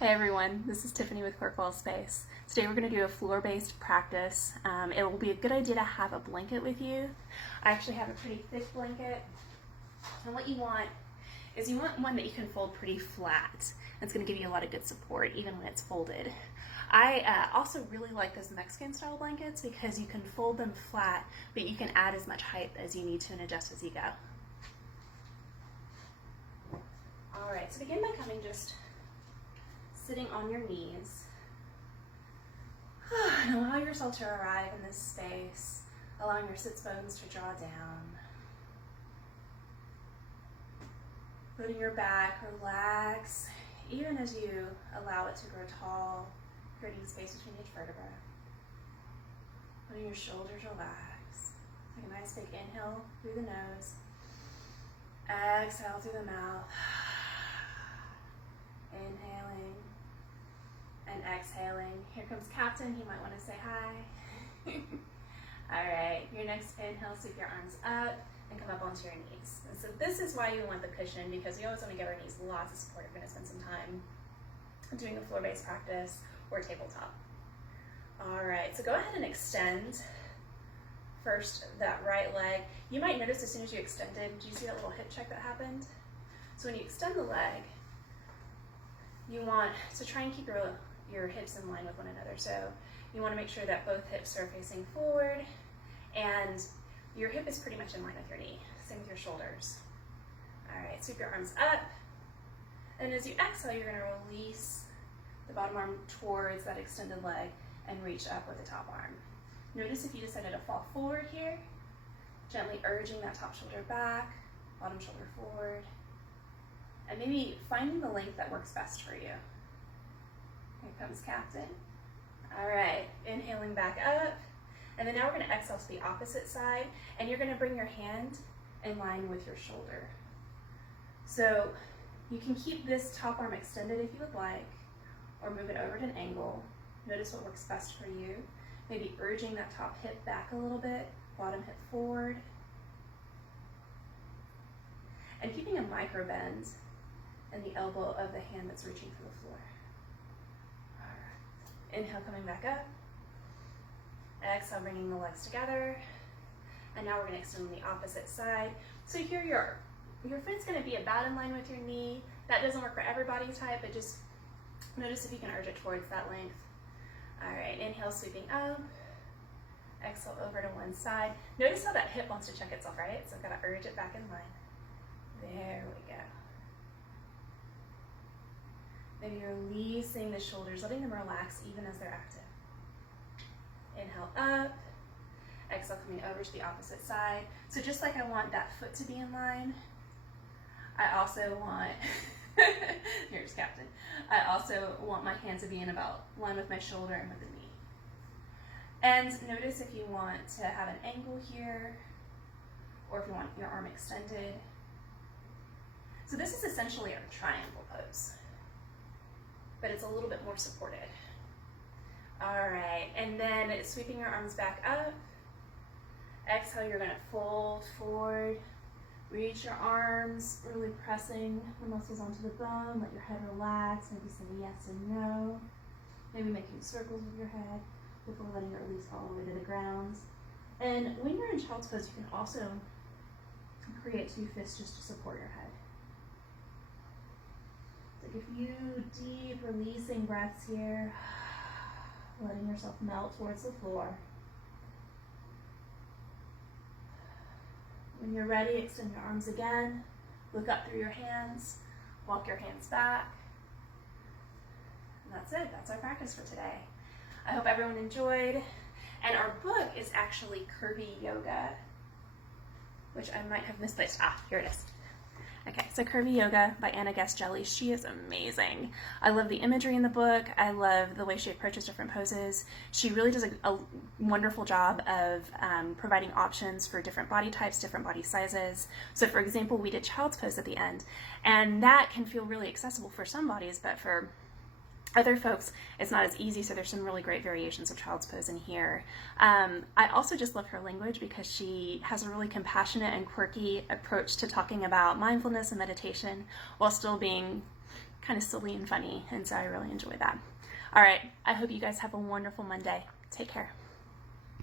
Hey everyone, this is Tiffany with Clarkwell Space. Today we're going to do a floor-based practice. It will be a good idea to have a blanket with you. I actually have a pretty thick blanket. And what you want is you want one that you can fold pretty flat. It's going to give you a lot of good support even when it's folded. I also really like those Mexican style blankets because you can fold them flat, but you can add as much height as you need to and adjust as you go. Alright, so begin by coming just sitting on your knees. And allow yourself to arrive in this space, allowing your sits bones to draw down. Letting your back relax, even as you allow it to grow tall, creating space between each vertebra. Letting your shoulders relax. Take a nice big inhale through the nose. Exhale through the mouth. Inhaling and exhaling. Here comes Captain. He might want to say hi. All right, your next inhale, sweep your arms up and come up onto your knees. And so this is why you want the cushion, because we always want to give our knees lots of support if we're going to spend some time doing a floor-based practice or tabletop. All right, so go ahead and extend first that right leg. You might notice as soon as you extended, did you see that little hip check that happened? So when you extend the leg, you want to try and keep your hips in line with one another. So you want to make sure that both hips are facing forward and your hip is pretty much in line with your knee. Same with your shoulders. All right, sweep your arms up. And as you exhale, you're going to release the bottom arm towards that extended leg and reach up with the top arm. Notice if you decided to fall forward here, gently urging that top shoulder back, bottom shoulder forward, and maybe finding the length that works best for you. Here comes Captain. All right, inhaling back up. And then now we're going to exhale to the opposite side, and you're going to bring your hand in line with your shoulder. So you can keep this top arm extended if you would like, or move it over at an angle. Notice what works best for you. Maybe urging that top hip back a little bit, bottom hip forward. And keeping a micro bend in the elbow of the hand that's reaching for the floor. All right. Inhale, coming back up. Exhale, bringing the legs together. And now we're going to extend on the opposite side. So here your foot's going to be about in line with your knee. That doesn't work for every body type, but just notice if you can urge it towards that length. All right, inhale, sweeping up. Exhale, over to one side. Notice how that hip wants to check itself, right? So I've got to urge it back in line. There we go. Maybe releasing the shoulders, letting them relax even as they're active. Inhale up, exhale coming over to the opposite side. So just like I want that foot to be in line, I also want, here's Captain, I also want my hands to be in about line with my shoulder and with the knee. And notice if you want to have an angle here, or if you want your arm extended. So this is essentially our triangle pose, but it's a little bit more supported. All right, and then sweeping your arms back up. Exhale, you're gonna fold forward, reach your arms, really pressing the muscles onto the bone, let your head relax, maybe say yes and no. Maybe making circles with your head before letting it release all the way to the ground. And when you're in child's pose, you can also create two fists just to support your head. Take a few deep releasing breaths here, letting yourself melt towards the floor. When you're ready, extend your arms again, look up through your hands, walk your hands back. And that's it, that's our practice for today. I hope everyone enjoyed. And our book is actually Curvy Yoga, which I might have misplaced. Here it is. Okay, so Curvy Yoga by Anna Guest-Jelly. She is amazing. I love the imagery in the book. I love the way she approaches different poses. She really does a wonderful job of providing options for different body types, different body sizes. So for example, we did child's pose at the end, and that can feel really accessible for some bodies, but for other folks, it's not as easy, so there's some really great variations of child's pose in here. I also just love her language because she has a really compassionate and quirky approach to talking about mindfulness and meditation while still being kind of silly and funny, and so I really enjoy that. All right, I hope you guys have a wonderful Monday. Take care.